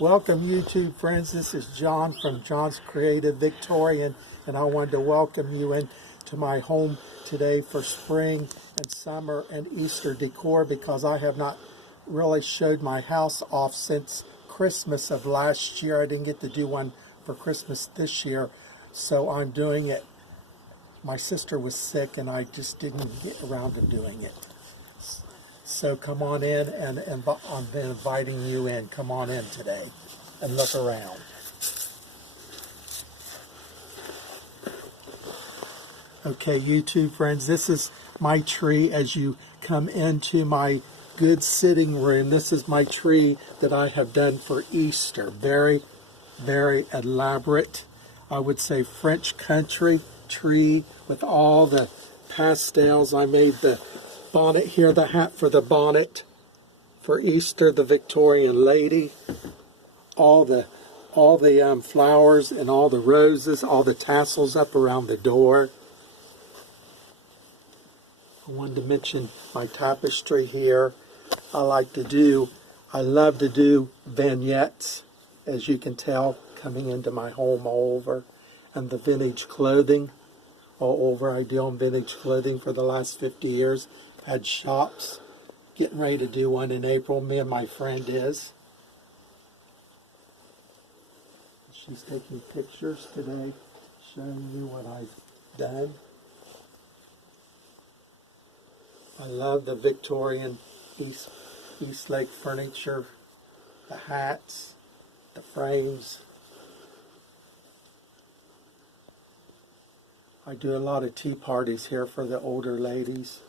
Welcome YouTube friends, this is John from John's Creative Victorian, and I wanted to welcome you into my home today for spring and summer and Easter decor, because I have not really showed my house off since Christmas of last year. I didn't get to do one for Christmas this year, so I'm doing it. My sister was sick and I just didn't get around to doing it. So come on in, and I'm inviting you in. Come on in today and look around. Okay, YouTube friends, this is my tree as you come into my good sitting room. This is my tree that I have done for Easter. Very, very elaborate. I would say French country tree with all the pastels. I made the bonnet here, the hat for the bonnet for Easter, the Victorian lady, all the flowers and all the roses, all the tassels up around the door. I wanted to mention my tapestry here. I love to do vignettes, as you can tell, coming into my home all over, and the vintage clothing all over. I deal in vintage clothing for the last 50 years. Had shops, getting ready to do one in April. Me and my friend is. She's taking pictures today, showing you what I've done. I love the Victorian East Lake furniture, the hats, the frames. I do a lot of tea parties here for the older ladies.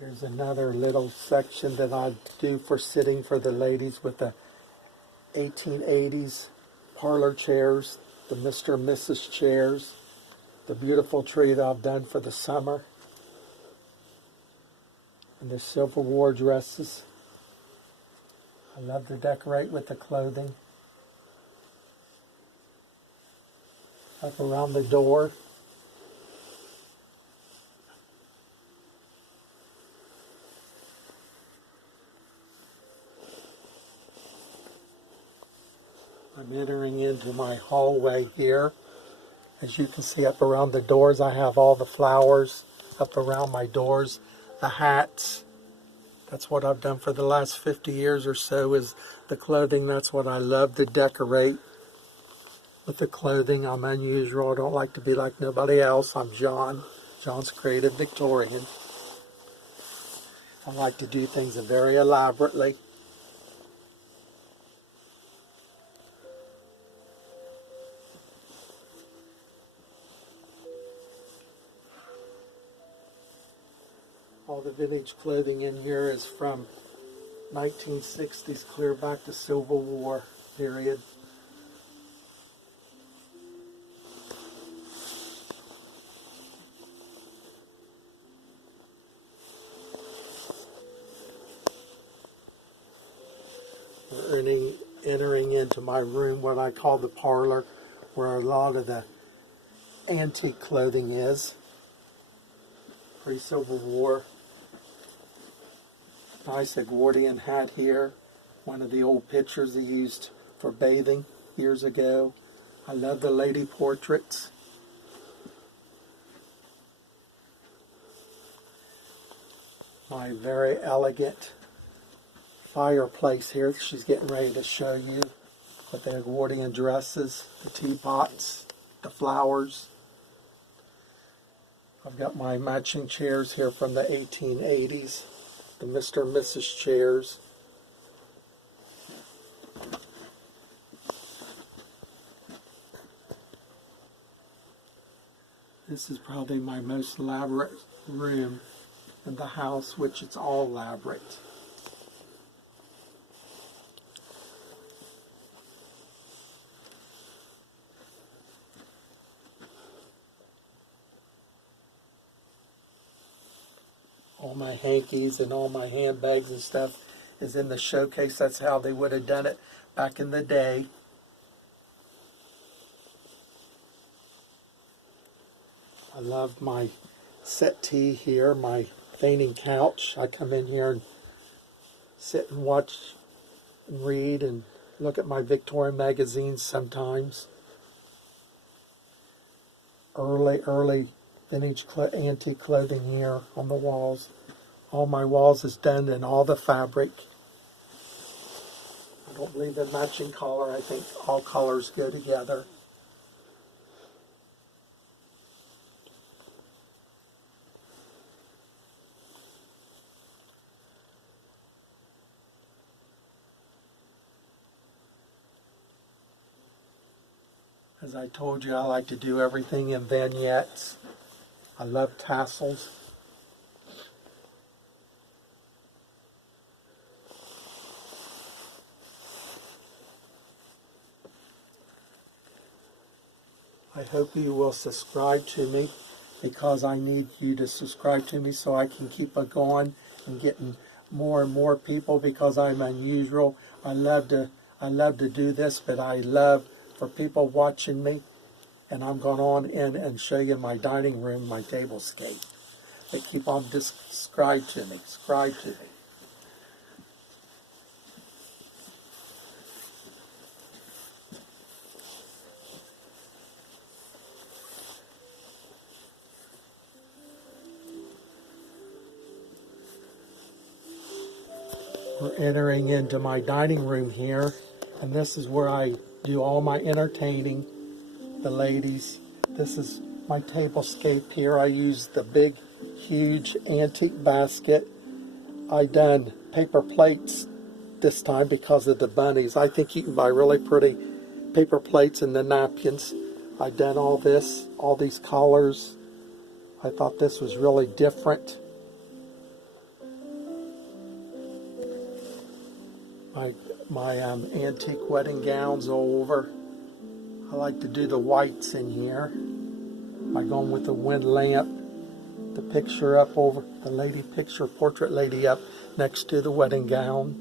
Here's another little section that I do for sitting for the ladies with the 1880s parlor chairs, the Mr. and Mrs. chairs, the beautiful tree that I've done for the summer, and the Civil War dresses. I love to decorate with the clothing. Up around the door. I'm entering into my hallway here. As you can see, up around the doors, I have all the flowers up around my doors, the hats. That's what I've done for the last 50 years or so, is the clothing. That's what I love to decorate with the clothing. I'm unusual. I don't like to be like nobody else. I'm John's Creative Victorian. I like to do things very elaborately. All the vintage clothing in here is from 1960s clear back to Civil War period. We're entering into my room, what I call the parlor, where a lot of the antique clothing is. Pre-Civil War. Nice Edwardian hat here. One of the old pictures they used for bathing years ago. I love the lady portraits. My very elegant fireplace here. She's getting ready to show you with the Edwardian dresses, the teapots, the flowers. I've got my matching chairs here from the 1880s, the Mr. and Mrs. chairs. This is probably my most elaborate room in the house, which it's all elaborate. All my hankies and all my handbags and stuff is in the showcase. That's how they would have done it back in the day. I love my settee here, my fainting couch. I come in here and sit and watch and read and look at my Victorian magazines sometimes. Early vintage antique clothing here on the walls. All my walls is done in all the fabric. I don't believe in matching color. I think all colors go together. As I told you, I like to do everything in vignettes. I love tassels. I hope you will subscribe to me, because I need you to subscribe to me so I can keep it going and getting more and more people, because I'm unusual. I love to do this, but I love for people watching me. And I'm going on in and show you my dining room, my tablescape. But keep on subscribe to me. Subscribe to me. We're entering into my dining room here, and this is where I do all my entertaining. The ladies, this is my tablescape here. I use the big, huge antique basket. I done paper plates this time because of the bunnies. I think you can buy really pretty paper plates and the napkins. I done all this, all these colors. I thought this was really different. My antique wedding gowns all over. I like to do the whites in here. I go with the wind lamp, the picture up over, the lady picture, portrait lady up next to the wedding gown.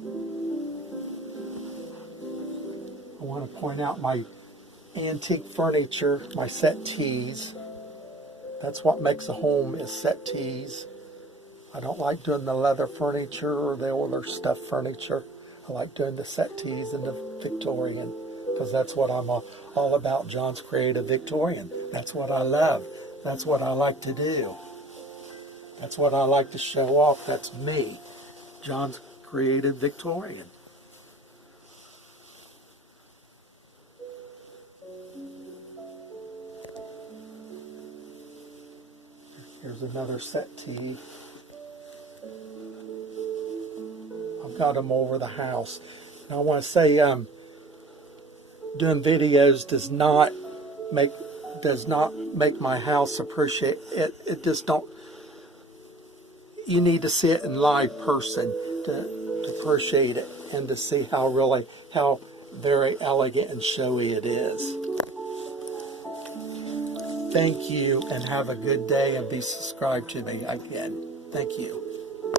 I want to point out my antique furniture, my settees. That's what makes a home, is settees. I don't like doing the leather furniture or the older stuffed furniture. I like doing the settees and the Victorian, because that's what I'm all about. John's Creative Victorian. That's what I love. That's what I like to do. That's what I like to show off. That's me, John's Creative Victorian. Here's another settee. I've got them over the house. And I want to say, doing videos does not make my house appreciate it. It just don't. You need to see it in live person to appreciate it and to see how very elegant and showy it is. Thank you, and have a good day, and be subscribed to me again. Thank you.